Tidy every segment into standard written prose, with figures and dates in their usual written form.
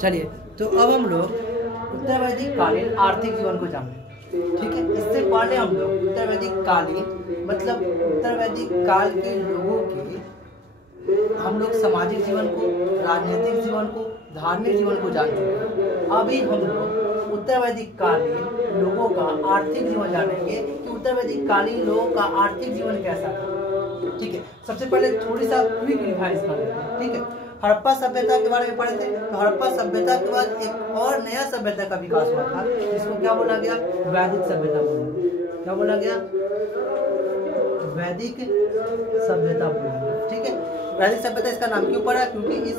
चलिए, तो अब हम लोग उत्तर वैदिक कालीन आर्थिक जीवन को जानें। ठीक है, इससे पहले हम लोग उत्तर वैदिक कालीन मतलब उत्तर वैदिक काल के लोगों के हम लोग सामाजिक जीवन को, राजनीतिक जीवन को, धार्मिक जीवन को जान चुके हैं। अभी हम लोग उत्तर वैदिक कालीन लोगों का आर्थिक जीवन जानेंगे कि उत्तर वैदिक कालीन लोगों का आर्थिक जीवन कैसा था। ठीक है, सबसे पहले थोड़ी सा क्विक रिवाइज कर लेते हैं। ठीक है, हड़प्पा सभ्यता के बारे में पढ़े थे। तो हड़प्पा सभ्यता के बाद एक और नया सभ्यता का विकास हुआ था, जिसको क्या बोला गया? वैदिक सभ्यता बोला। क्या बोला गया? वैदिक सभ्यता बोला गया। ठीक है, वैदिक सभ्यता इसका नाम क्यों पड़ा? क्योंकि इस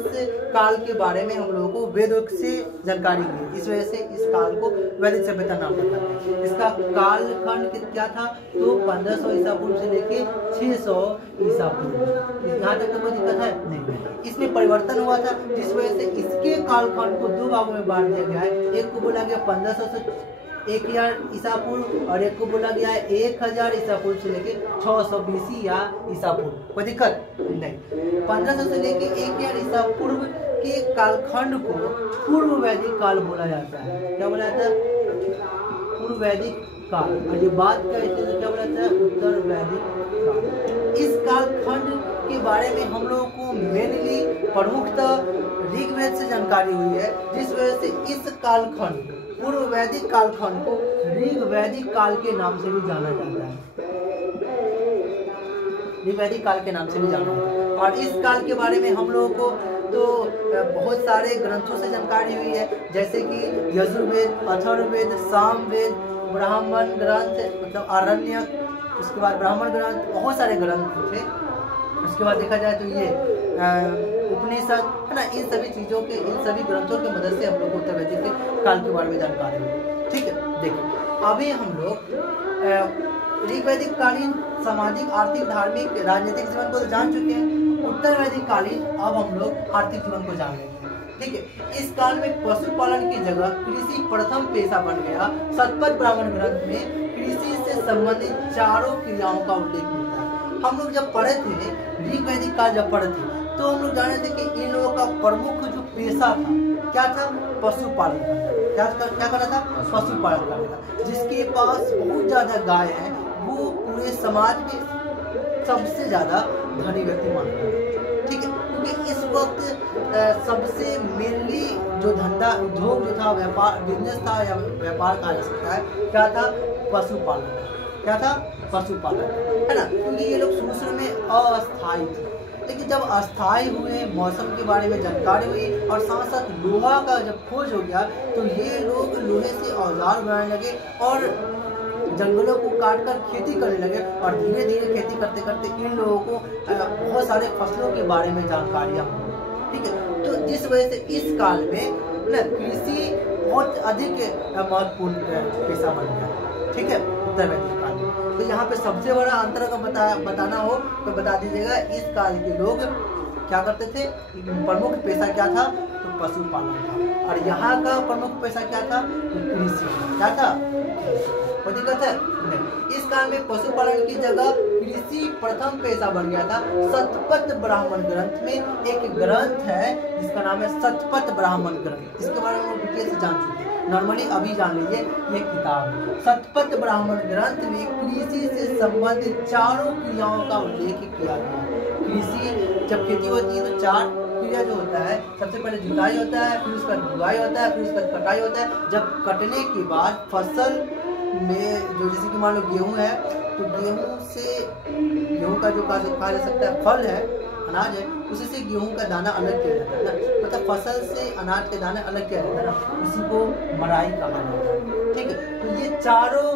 काल के बारे में हम लोगों को वेदों से जानकारी मिली, इस वजह से इस काल को वैदिक सभ्यता नाम पड़ा है। इसका कालखंड क्या था? तो 1500 ईसा पूर्व से लेके 600 ईसा पूर्व। यहाँ तक तो कोई दिक्कत है नहीं। इसमें परिवर्तन हुआ था, जिस वजह से इसके कालखंड को दो भागों में बांट दिया गया है। एक को बोला गया 1500 से 1000 ईसा पूर्व और एक को बोला गया है 1000 ईसा पूर्व से लेके 600 BC या ईसा पूर्व। कोई दिक्कत नहीं। 1500 से लेके 1000 ईसा पूर्व के कालखंड को पूर्व वैदिक काल बोला जाता है। क्या बोला जाता है? पूर्व वैदिक काल। और ये बात का तो क्या बोला जाता है? उत्तर वैदिक काल। इस कालखंड के बारे में हम लोगों को मेनली प्रमुखतः ऋग्वेद से जानकारी हुई है, जिस वजह से इस कालखंड पूर्व वैदिक कालखंड को ऋग्वैदिक काल के नाम से भी जाना जाता है। ऋग्वैदिक काल के नाम से भी जाना जाता है। और इस काल के बारे में हम लोगों को तो बहुत सारे ग्रंथों से जानकारी हुई है, जैसे कि यजुर्वेद, अथर्ववेद, सामवेद, ब्राह्मण ग्रंथ मतलब आरण्यक, उसके बाद ब्राह्मण ग्रंथ, बहुत सारे ग्रंथ थे। उसके बाद देखा जाए तो ये उपनिषद है ना, इन सभी चीज़ों के, इन सभी ग्रंथों की मदद से हम लोग उत्तर वैदिक के काल के बारे में जानकारी हुई। ठीक है, देखिए अभी हम लोग ऋग्वैदिक कालीन सामाजिक, आर्थिक, धार्मिक, राजनीतिक जीवन को तो जान चुके हैं। उत्तर वैदिक कालीन अब हम लोग आर्थिक जीवन को जान लेंगे। ठीक है, इस काल में पशुपालन की जगह कृषि प्रथम पेशा बन गया। शतपथ ब्राह्मण ग्रंथ में कृषि से संबंधित चारों क्रियाओं का उल्लेख मिलता है। हम लोग जब पढ़े थे ऋग्वैदिक काल, जब पढ़े थे तो हम लोग जाने थे कि इन लोगों का प्रमुख जो पेशा था क्या था? पशुपालन करना। क्या करना था? पशुपालन करना था। जिसके पास बहुत ज्यादा गाय है वो पूरे समाज में सबसे ज्यादा धनी व्यक्ति माना जाता। ठीक है, क्योंकि इस वक्त सबसे मेनली जो धंधा, उद्योग जो था, व्यापार, बिजनेस था या व्यापार कहा जा सकता है, क्या था? पशुपालन। क्या था? पशुपालन, है ना। क्योंकि ये लोग शुरू में अस्थायी थे, लेकिन जब अस्थायी हुए, मौसम के बारे में जानकारी हुई और साथ साथ लोहा का जब खोज हो गया तो ये लोग लोहे से औजार बनाने लगे और जंगलों को काटकर खेती करने लगे। और धीरे धीरे खेती करते करते इन लोगों को बहुत सारे फसलों के बारे में जानकारियाँ हुई। ठीक है, तो जिस वजह से इस काल में ना कृषि बहुत अधिक महत्वपूर्ण पेशा बन गया। ठीक है, उत्तर वैदिक काल में। तो यहाँ पे सबसे बड़ा अंतर का बताना हो तो बता दीजिएगा, इस काल के लोग क्या करते थे? प्रमुख पेशा क्या था? तो पशुपालन था। और यहाँ का प्रमुख पेशा क्या था? तो कृषि। क्या था? कोई दिक्कत है नहीं। इस काल में पशुपालन की जगह कृषि प्रथम पेशा बन गया था। शतपथ ब्राह्मण ग्रंथ में एक ग्रंथ है जिसका नाम है शतपथ ब्राह्मण ग्रंथ। इसके बारे में डिटेल से जान चुके हैं, नॉर्मली अभी जान लीजिए। ये किताब है शतपथ ब्राह्मण ग्रंथ में कृषि से संबंधित चारों क्रियाओं का उल्लेख किया गया। कृषि जब खेती होती है तो चार क्रिया जो होता है, सबसे पहले जुताई होता है, फिर उसका बुआई होता है, फिर उसका कटाई होता है। जब कटने के बाद फसल में जो जैसे कि मान लो गेहूँ है तो गेहूँ का जो कहा जा सकता है फल है, अनाज है, उसी से गेहूं का दाना अलग किया जाता है ना, मतलब फसल से अनाज के दाने अलग किया जाता है ना, उसी को मराई कहा जाता है। ठीक है, तो ये चारों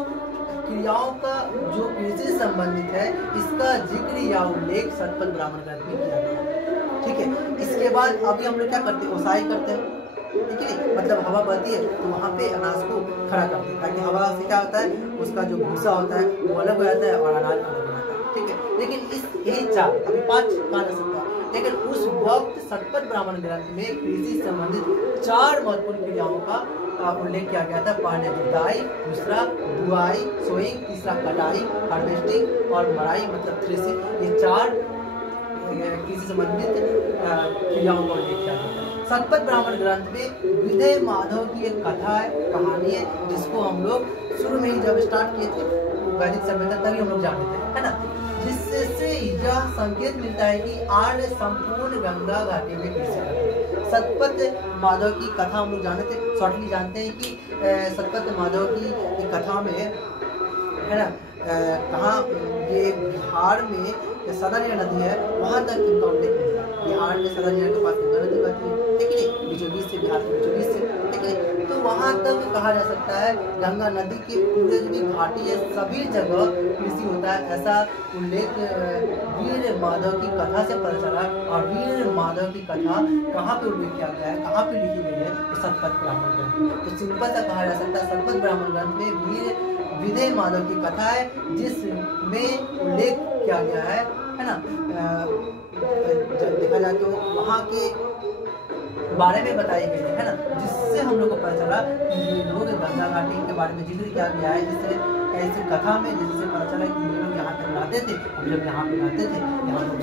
क्रियाओं का जो कृषि से संबंधित है इसका जिक्र या उल्लेख शतपथ ब्राह्मण ग्रंथ में किया गया। ठीक है, इसके बाद अभी हम लोग क्या करते हैं? ओसाई करते हैं। ठीक है, मतलब हवा बहती है तो वहाँ पे अनाज को खड़ा करते हैं, ताकि हवा से क्या होता है, उसका जो भूसा होता है वो अलग हो जाता है और अनाज अलग हो जाता है। ठीक है, लेकिन इस यही चार, अभी 5 कहा जा सकता है, लेकिन उस वक्त शतपथ ब्राह्मण ग्रंथ में कृषि संबंधित 4 महत्वपूर्ण क्रियाओं का उल्लेख किया गया था। पहले जुताई, दूसरा बुआई, सोइंग, तीसरा कटाई, हार्वेस्टिंग और मराई मतलब थ्रेसिंग। ये 4 कृषि संबंधित क्रियाओं का उल्लेख किया गया था। शतपथ ब्राह्मण ग्रंथ में विधेय माधव की एक कथा है, कहानी है, जिसको हम लोग शुरू में ही जब स्टार्ट किए थे वैदिक सभ्यता तभी हम लोग जानते थे, है ना। जिससे यह संकेत मिलता है कि आर्य संपूर्ण गंगा घाटी में कृषि करते हैं। शतपथ माधव की कथा हम लोग जानते थे, शॉर्टली जानते हैं कि शतपथ माधव की कथा में, है ना, कहाँ ये बिहार में सदानिया नदी है, वहाँ तक इनका उल्लेख मिलता है। बिहार में सदानिया के पास गंगा नदी बहती है, ठीक है, बीचों बीच से, बिहार के बीचों बीच से, ठीक है। तो वहाँ तक कहा जा सकता है गंगा नदी के पूरे जो भी घाटी है सभी जगह कृषि होता है, ऐसा उल्लेख वीर माधव की कथा से पता चला। और वीर माधव की कथा कहाँ पे उल्लेख किया गया है, कहाँ पे लिखी गई है, तो शतपथ ब्राह्मण ग्रंथ। तो सिंपल सा कहा जा सकता है शतपथ ब्राह्मण ग्रंथ में वीर विधेय माधव की कथा है, जिसमें उल्लेख किया गया है ना। जब देखा जाए तो वहाँ के बारे में बताई गई है ना, जिससे हम लोग को पता चला कि ये लोग गंगा घाटी के बारे में जिक्र किया गया है। जिससे ऐसी कथा में जिससे पता चला कि ये लोग यहाँ तक रहते थे, हम जब यहाँ पे रहते थे, यहाँ लोग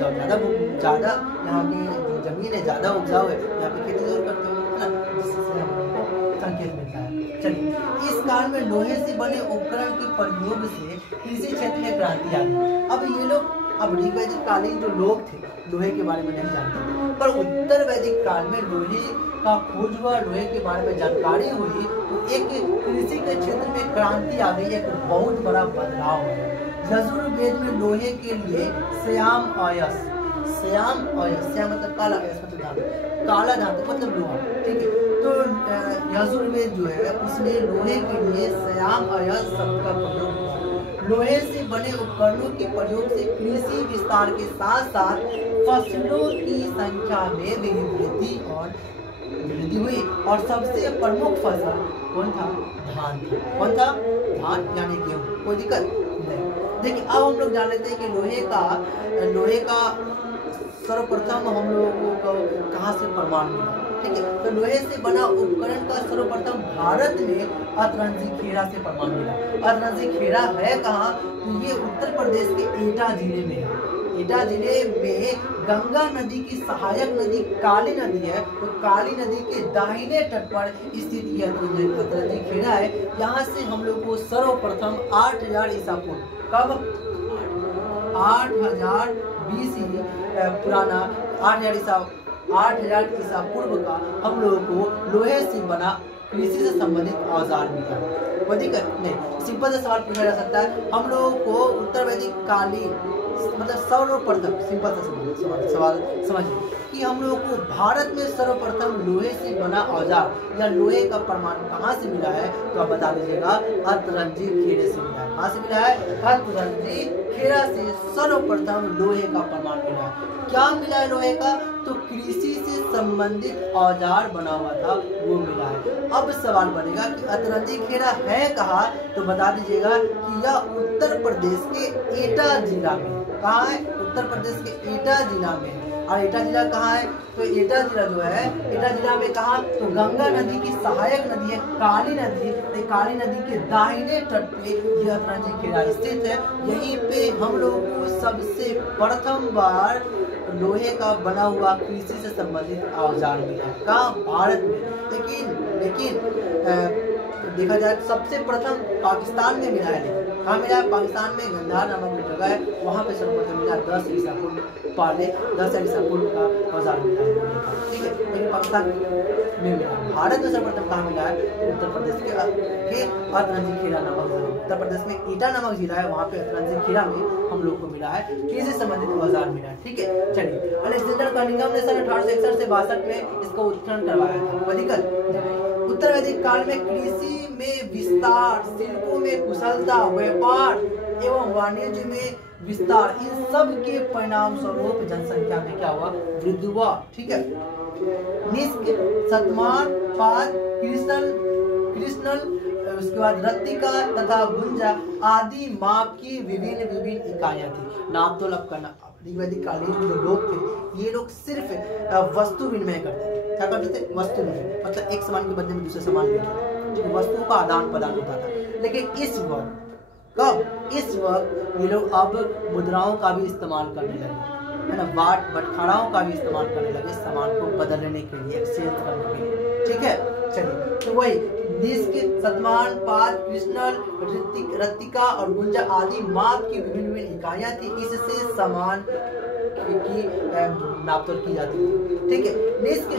ज़्यादा यहाँ की जो जमीन है ज़्यादा उपजाऊ है, यहाँ पे खेती जरूर करते हो, है ना, जिससे हम लोग को संकेत मिलता है। चलिए, इस काल में लोहे से बने उपकरण के प्रयोग से कृषि क्षेत्र में क्रांति आ गई। अब ये लोग, अब ऋग्वैदिक कालीन जो लोग थे लोहे के बारे में नहीं जानते थे, पर उत्तर वैदिक काल में लोहे का खोज हुआ, लोहे के बारे में जानकारी हुई, तो एक कृषि के क्षेत्र में क्रांति आ गई, एक बहुत बड़ा बदलाव हुआ। यजुर्वेद में लोहे के लिए श्याम अयस मतलब काला, अयस मतलब धातु, काला धातु मतलब लोहा, ठीक है। तो यजुर्वेद जो है उसमें लोहे के लिए श्याम अयस शब्द का प्रयोग हुआ। लोहे से बने उपकरणों के प्रयोग से कृषि विस्तार के साथ साथ फसलों की संख्या में भी वृद्धि हुई। और सबसे प्रमुख फसल कौन था? धान था। कौन था? धान यानी गेहूं। कोई दिक्कत नहीं। देखिए, अब हम लोग जान लेते हैं कि लोहे का सर्वप्रथम हम लोगों को कहाँ से प्रमाण मिला, ठीक है। तो लोहे से बना उपकरण का सर्वप्रथम भारत में अतरंजी खेड़ा से प्रमाण मिला। अतरंजी खेड़ा है कहाँ? तो ये उत्तर प्रदेश के एटा जिले में है। एटा जिले में गंगा नदी की सहायक नदी काली नदी है, तो काली नदी के दाहिने तट पर स्थित ये अतरंजी खेड़ा है। यहाँ से हम लोग को सर्वप्रथम 8000 ईसा पूर्व, कब? 8000 BC पुराना 8000 ईसा पूर्व का हम लोगों को लोहे से बना कृषि से संबंधित औजार मिला। कोई दिक्कत नहीं। सिंपल सा सवाल पूछा जा सकता है, हम लोगों को उत्तर वैदिक कालीन मतलब सर्वप्रथम, सिंपल सा सवाल समझिए कि हम लोगों को भारत में सर्वप्रथम लोहे से बना औजार या लोहे का प्रमाण कहाँ से मिला है? तो आप बता दीजिएगा, अतरंजी खेड़े से मिला है। कहाँ से मिला है? अतरंजी खेड़ा से सर्वप्रथम लोहे का प्रमाण मिला है। क्या मिला है लोहे का? तो कृषि से संबंधित औजार बना हुआ था, वो मिला है। अब सवाल बनेगा कि अतरंजी खेड़ा है कहाँ? तो बता दीजिएगा कि यह उत्तर प्रदेश के एटा जिला में। कहाँ है? उत्तर प्रदेश के एटा जिला में। और एटा जिला कहाँ है? तो एटा जिला जो है, एटा जिला में कहाँ? तो गंगा नदी की सहायक नदी है काली नदी। तो काली नदी के दाहिने तट पे यह अतरंजी खेड़ा स्थित है। यहीं पे हम लोगों को सबसे प्रथम बार लोहे का बना हुआ कृषि से संबंधित औजार मिला। कहाँ? भारत में। लेकिन देखा जाए सबसे प्रथम पाकिस्तान में मिला है। कहाँ मिला है? पाकिस्तान में गंधार नामक जो जगह है, वहाँ पे सर्वप्रथम मिला 10 ईसा पूर्व पहले 10 ईसा पूर्व का औजार मिला है, ठीक है। लेकिन पाकिस्तान में मिला। भारत में सर्वप्रथम कहाँ मिला है? उत्तर प्रदेश के अतरंजी खेड़ा नामक, उत्तर प्रदेश में एटा नामक जिला है, वहाँ पे अतरंजी खेड़ा में हम लोग को मिला है कृषि से संबंधित औजार मिला है, ठीक है। चलिए, अलेक्जेंडर कनिंघम ने सन 1861 से 62 में इसका उत्खनन करवाया था। कोई दिक्कत? उत्तर वैदिक काल में कृषि में विस्तार, शिल्पों में कुशलता, व्यापार एवं वाणिज्य में विस्तार, इन सब के परिणाम स्वरूप जनसंख्या में क्या हुआ? वृद्धि हुआ, ठीक है। निष्क, शतमान, पाद, कृष्णल, उसके बाद रत्तिका तथा गुंजा आदि माप की विभिन्न इकाइयां थी। नाप तोल करना, ऋग्वैदिक कालीन जो लोग थे, ये लोग सिर्फ वस्तु विनिमय करते थे। क्या करते थे? वस्तु विनिमय, मतलब एक सामान के बदले में दूसरे सामान लेते, वस्तुओं का आदान प्रदान होता था। लेकिन इस वक्त ये लोग अब मुद्राओं का भी इस्तेमाल करने लगे। है ना, बटखाराओं का भी इस्तेमाल करने लगे सामान को बदलने के लिए, एक्सचेंज करने के लिए। ठीक है, चलिए, तो वही निष्क, शतमान, पाद, कृष्णल, रत्तिका और गुंजा आदि माप की विभिन्न इकाइयां थी। इससे सामान की नापतोल की जाती थी। ठीक है, निष्क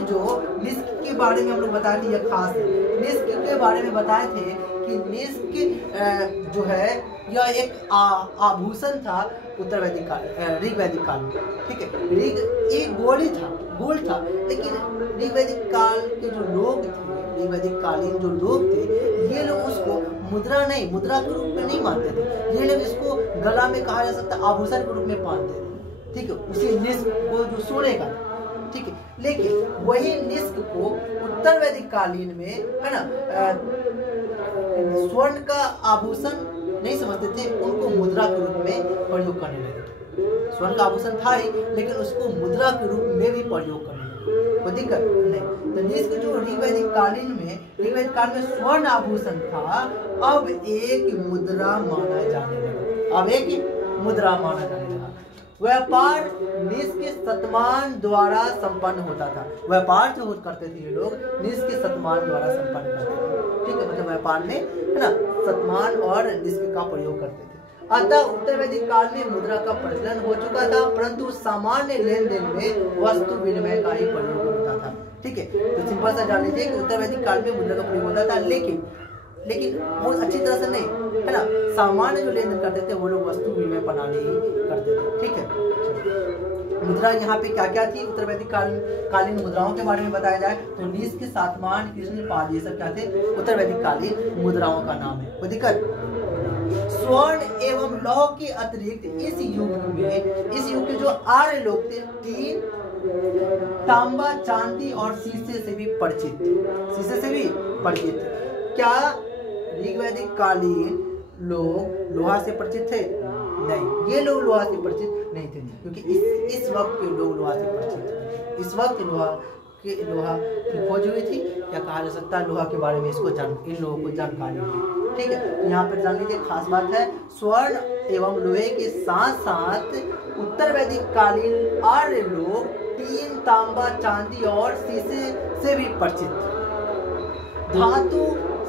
के बारे में हम लोग बताए थे, यह खास है। निष्क के बारे में बताए थे कि निष्क जो है यह एक आभूषण था उत्तर वैदिक काल, ऋग वैदिक काल में। ठीक है, ऋग एक गोल था, लेकिन ऋग वैदिक काल के जो लोग थे, ऋग वैदिक कालीन जो लोग थे, ये लोग उसको मुद्रा के रूप में नहीं मानते थे। ये लोग इसको गला में कहा जा सकता है आभूषण के रूप में मानते थे। ठीक है, उसी निष्क को जो सोने का, ठीक है, लेकिन वही निष्क को उत्तर वैदिक कालीन में, है ना, स्वर्ण का आभूषण नहीं समझते थे, उनको मुद्रा के रूप में प्रयोग करने लगे। स्वर्ण का आभूषण था ही, लेकिन उसको मुद्रा के रूप में भी प्रयोग करने लगे, कोई दिक्कत नहीं। तो निष्क जो ऋग वैदिक काल में स्वर्ण आभूषण था, अब एक मुद्रा माना जाने लगा। व्यापार निष्क के शतमान द्वारा संपन्न होता था। व्यापार जो करते थे ये लोग निष्क के शतमान द्वारा संपन्न करते थे। ठीक है, मतलब व्यापार में, है ना, शतमान और निष्क का प्रयोग करते थे। अतः उत्तर वैदिक काल में मुद्रा का प्रचलन हो चुका था, परंतु सामान्य लेन देन में वस्तु विनिमय का ही प्रयोग होता था। ठीक है, तो सिंपल सा जान लीजिए कि उत्तर वैदिक काल में मुद्रा का प्रयोग होता था, लेकिन बहुत अच्छी तरह से नहीं, है ना। सामान्य जो लेन देन करते थे वो लोग वस्तु विनिमय प्रणाली ही करते थे। ठीक है, मुद्रा यहाँ पे क्या क्या थी उत्तर वैदिक कालीन मुद्राओं के बारे में बताया जाए तो निष्क, शतमान, कृष्ण, पाद, ये सब क्या थे उत्तर वैदिक कालीन मुद्राओं का नाम है। कोई दिक्कत? स्वर्ण एवं लौह के अतिरिक्त इस युग के जो आर्य लोग थे, तीन तांबा, चांदी और शीशे से भी परिचित थे। क्या ऋग वैदिक कालीन लोग लोहा से परिचित थे? नहीं, ये लोग लोहा से परिचित नहीं थे, क्योंकि इस वक्त के लोग लोहा से परिचित थे। इस वक्त लोहा की खोज हुई थी, या कहा जा सकता है लोहा के बारे में इन लोगों को जानकारी थी। ठीक है, यहाँ पर जान लीजिए खास बात है, स्वर्ण एवं लोहे के साथ साथ उत्तर वैदिक कालीन आर्य लोग तीन तांबा, चांदी और शीशे से भी परिचित थे। धातु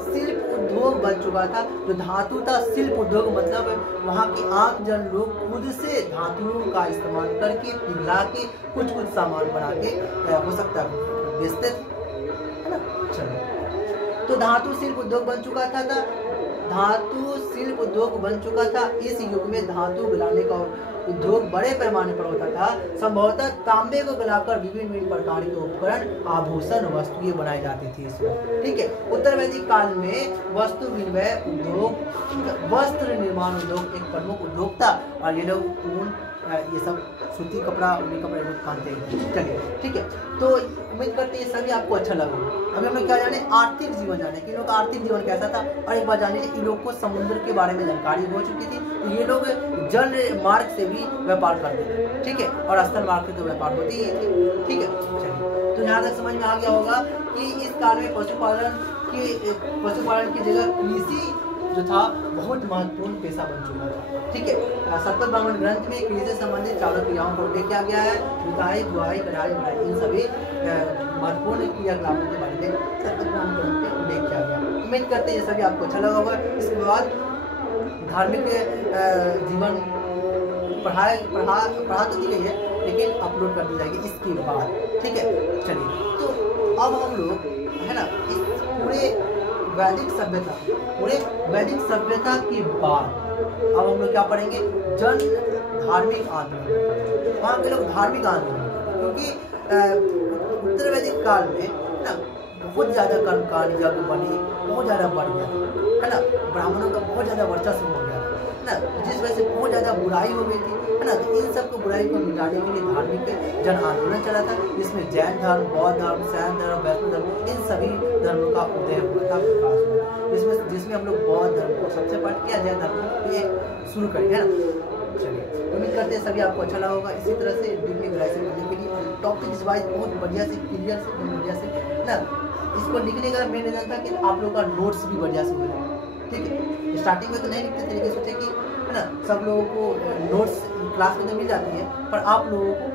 शिल्प उद्योग बन चुका था। जो धातु था, शिल्प उद्योग मतलब वहाँ के आम जन लोग खुद से धातुओं का इस्तेमाल करके, पिघला के कुछ सामान बना के, हो सकता है बेचते थे, है ना। चलो, तो धातु शिल्प उद्योग बन चुका था। इस युग में धातु गलाने का उद्योग बड़े पैमाने पर होता था। संभवतः तांबे को गलाकर विभिन्न प्रकार के उपकरण, आभूषण, वस्तुएं बनाई जाती थी इस वक्त। ठीक है, उत्तर वैदिक काल में वस्तु विनिमय उद्योग, वस्त्र निर्माण उद्योग एक प्रमुख उद्योग था, और ये लोग ऊन, ये सब सूती कपड़ा, ऊनी कपड़ा लोग पहनते हैं। चलिए, ठीक है, तो उम्मीद करते हैं सभी आपको अच्छा लगा। अभी हम लोग क्या जाने, आर्थिक जीवन जाने कि इन लोग का आर्थिक जीवन कैसा था। और एक बार जान लीजिए, इन लोग को समुद्र के बारे में जानकारी हो चुकी थी, तो ये लोग जल मार्ग से भी व्यापार करते थे। ठीक है, और स्थल मार्ग से तो व्यापार होती ही थी। ठीक है, चलिए, तो यहाँ तक समझ में आ गया होगा कि इस काल में पशुपालन की जगह कृषि जो था बहुत महत्वपूर्ण पेशा बन चुका था। ठीक है, सप्तम ब्राह्मण ग्रंथ में कृषि से संबंधित चारों क्रियाओं को उल्लेख किया गया है। जुताई, बुआई, कटाई, बढ़ाई, इन सभी महत्वपूर्ण क्रियाकलापों के बारे में सप्तम ब्राह्मण ग्रंथ में उल्लेख किया गया। उम्मीद करते हैं ये सभी आपको अच्छा लगा होगा। इसके बाद धार्मिक जीवन पढ़ा तो दी गई है, लेकिन अपलोड कर दी जाएगी इसके बाद। ठीक है, चलिए, तो अब हम लोग, है ना, इस पूरे वैदिक सभ्यता के बाद अब हम लोग क्या पढ़ेंगे, जन धार्मिक आंदोलन। वहाँ के लोग धार्मिक आंदोलन, क्योंकि उत्तर वैदिक काल में ना बहुत ज्यादा कर्मकांड यज्ञ बने, बहुत ज्यादा बढ़ गया, है ना। ब्राह्मणों का बहुत ज्यादा वर्चस्व हो गया, है ना, जिस वजह से बहुत ज्यादा बुराई हो गई थी, है ना। तो इन सब को बुराई को मिटाने के लिए धार्मिक जन आंदोलन चला था, जिसमें जैन धर्म, बौद्ध धर्म, शैव धर्म, वैष्णव धर्म, इन सभी धर्मों का उदय हुआ था, विकास हुआ था। जिसमें हम लोग बौद्ध धर्म को सबसे पढ़ किया, जैन धर्म को ये शुरू करेंगे, है ना। चलिए, उम्मीद करते हैं सभी आपको अच्छा लगा होगा। इसी तरह से डीपली ग्राइसिंग करने के लिए टॉपिक्स वाइज बहुत बढ़िया से, क्लियर से, बढ़िया से, ना, इसको लिखने का मेन रीजन था कि आप लोग का नोट्स भी बढ़िया से हो जाए। ठीक है, स्टार्टिंग में तो नहीं लिखते थे, लेकिन सोचे कि है ना। सब लोगों को नोट्स क्लास में तो मिल जाती है, पर आप लोगों को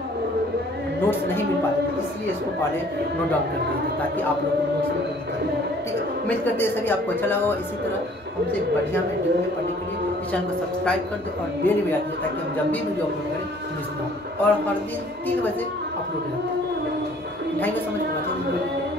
नोट्स नहीं मिल पाते थे, इसलिए इसको पहले नोट डाउन कर दिए थे ताकि आप लोगों को नोट्स में कोई दिक्कत नहीं। ठीक है, उम्मीद करते हैं सभी आपको अच्छा लगा। इसी तरह हमसे बढ़िया में वीडियो पढ़ने के लिए इस चैनल को सब्सक्राइब कर दो और बेल भी आती है ताकि हम जब भी वीडियो अपलोड करें मिस ना हो। और हर दिन 3 बजे अपलोड हो जाता है। Thank you so much for watching.